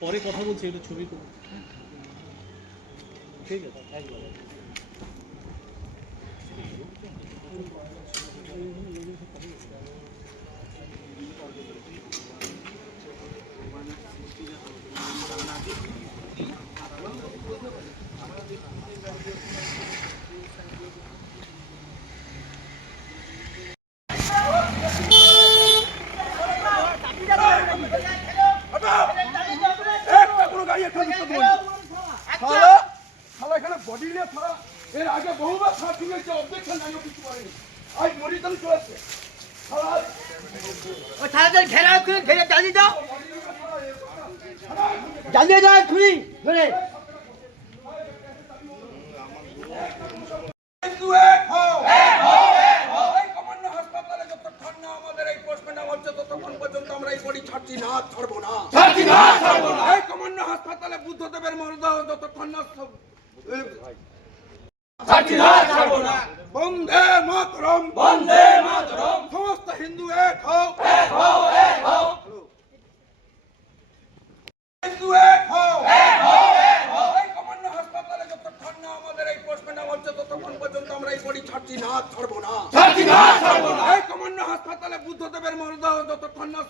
পরে কথা বলছি, একটু ছবি তো ঠিক আছে একবার। এর আগে বহুবার সার্চিং হয়েছে, অবজেকশন জানিয়ে কিছু করেনি। আজ মরিতন চলেছে ঘেরাও করে ঘেরে জ্বালিয়ে দাও, জ্বালিয়ে দাও ছুরি ধরে। হাসপাতালে যতক্ষণ না আমাদের এই পোস্টমর্টম হচ্ছে ততক্ষণ পর্যন্ত আমরা এই বডি ছাড়ছি না, ছাড়বো না। এই কমান্ড হাসপাতালে বুদ্ধদেবের মরদেহ যতক্ষণ না বন্দে মাতরম, বন্দে মাতরম। সমস্ত হিন্দু এক হও, এক হও, এক হও। হিন্দু এক হও, এক হও, এক হও। এই কমান্ড হাসপাতালে যতক্ষণ না আমাদের এই পোস্টমর্টম হচ্ছে ততক্ষণ পর্যন্ত আমরা এই বডি ছাড়ছি না, ছাড়বো না। এই কমান্ড হাসপাতালে বুদ্ধদেবের মরদেহ যতক্ষণ না